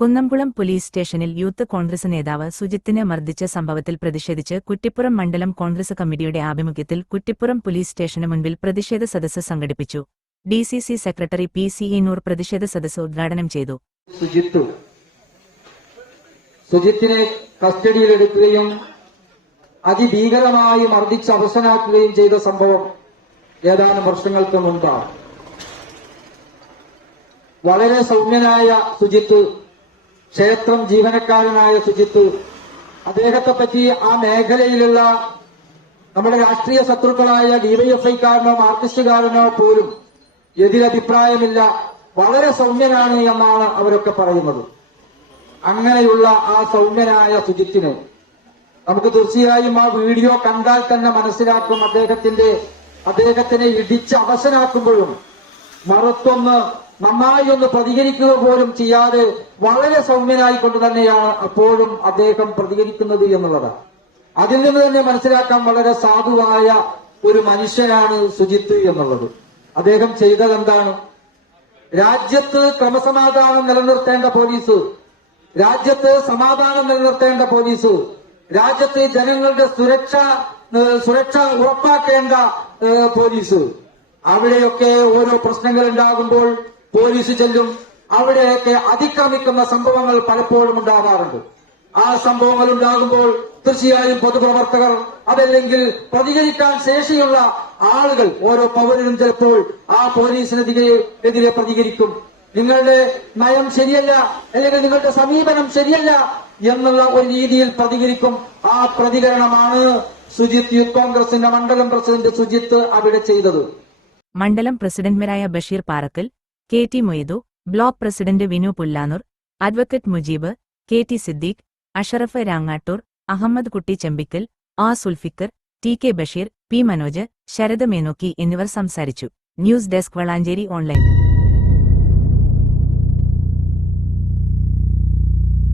Kunnamkulam police സ്റ്റേഷനിൽ youth Congress നേതാവ് സുജിത്തിനെ മർദ്ദിച്ച സംഭവത്തിൽ പ്രതിഷേധിച്ച് കുറ്റിപ്പുറം മണ്ഡലം കോൺഗ്രസ് കമ്മിറ്റിയുടെ ആഭിമുഖ്യത്തിൽ കുറ്റിപ്പുറം പോലീസ് സ്റ്റേഷന് മുൻപിൽ പ്രതിഷേധ സദസ്സ് സംഘടിപ്പിച്ചു. D C C secretary P C Inoor പ്രതിഷേധ സദസ്സ് ഉദ്ഘാടനം ചെയ്തു. സുജിത്ത്. സുജിത്തിനെ കസ്റ്റഡിയിലെടുക്കുകയും അതിഭീകരമായി മർദ്ദിച്ച് അവസനാക്കുകയും ചെയ്ത സംഭവം ഏതാനും വർഷങ്ങൾക്ക് മുമ്പാണ് വളരെ സൗമ്യനായ സുജിത്ത് ക്ഷേത്രം ജീവനക്കാരനായ സുജിത്ത് അദ്ദേഹത്തെ പറ്റി ആ മേഖലയിലുള്ള നമ്മുടെ രാഷ്ട്രീയ ശത്രുക്കളായ ഡിവൈഎഫ്ഐക്കാരനോ മാർക്സിസ്റ്റുകാരനോ പോലും എതിരഭിപ്രായമില്ല. വളരെ സൗമ്യനാണ് എന്നാണ് അവരൊക്കെ പറയുന്നത്. അങ്ങനെയുള്ള ആ സൗമ്യനായ സുജിത്തിന് നമുക്ക് തീർച്ചയായും ആ വീഡിയോ കണ്ടാൽ തന്നെ മനസ്സിലാക്കും. അദ്ദേഹത്തിന്റെ അദ്ദേഹത്തിനെ ഇടിച്ച് അവശനാക്കുമ്പോഴും മറുത്തൊന്ന് നന്നായി ഒന്ന് പ്രതികരിക്കുക പോലും ചെയ്യാതെ വളരെ സൗമ്യനായിക്കൊണ്ട് തന്നെയാണ് അപ്പോഴും അദ്ദേഹം പ്രതികരിക്കുന്നത് എന്നുള്ളത്. അതിൽ നിന്ന് തന്നെ മനസ്സിലാക്കാൻ വളരെ സാധുവായ ഒരു മനുഷ്യനാണ് സുജിത്ത് എന്നുള്ളത്. അദ്ദേഹം ചെയ്തത് എന്താണ് രാജ്യത്ത് ക്രമസമാധാനം നിലനിർത്തേണ്ട പോലീസ് രാജ്യത്ത് സമാധാനം നിലനിർത്തേണ്ട പോലീസ് രാജ്യത്ത് ജനങ്ങളുടെ സുരക്ഷ സുരക്ഷ ഉറപ്പാക്കേണ്ട പോലീസ്. അവിടെയൊക്കെ ഓരോ പ്രശ്നങ്ങൾ ഉണ്ടാകുമ്പോൾ പോലീസ് ചെല്ലും. അവിടെയൊക്കെ അതിക്രമിക്കുന്ന സംഭവങ്ങൾ പലപ്പോഴും ഉണ്ടാവാറുണ്ട് ആ സംഭവങ്ങൾ ഉണ്ടാകുമ്പോൾ തീർച്ചയായും പൊതുപ്രവർത്തകർ അതല്ലെങ്കിൽ പ്രതികരിക്കാൻ ശേഷിയുള്ള ആളുകൾ ഓരോ പൗരനും ചിലപ്പോൾ ആ പോലീസിനെതിരെ എതിരെ പ്രതികരിക്കും. നിങ്ങളുടെ നയം ശരിയല്ല അല്ലെങ്കിൽ നിങ്ങളുടെ സമീപനം ശരിയല്ല എന്നുള്ള ഒരു രീതിയിൽ പ്രതികരിക്കും. ആ പ്രതികരണമാണ് സുജിത് യൂത്ത് കോൺഗ്രസിന്റെ മണ്ഡലം പ്രസിഡന്റ് സുജിത്ത് അവിടെ ചെയ്തത്. മണ്ഡലം പ്രസിഡന്റ്മാരായ Basheer Parakkal K T Moidu block president Vinu Pullanur advocate Mujeeb K T Siddique Ashraf Rangattoor Ahammed Kutty Chembikkal A Sulfikar T K Basheer P Manoj Sharada Menokki എന്നിവർ സംസാരിച്ചു. News desk Valanchery online.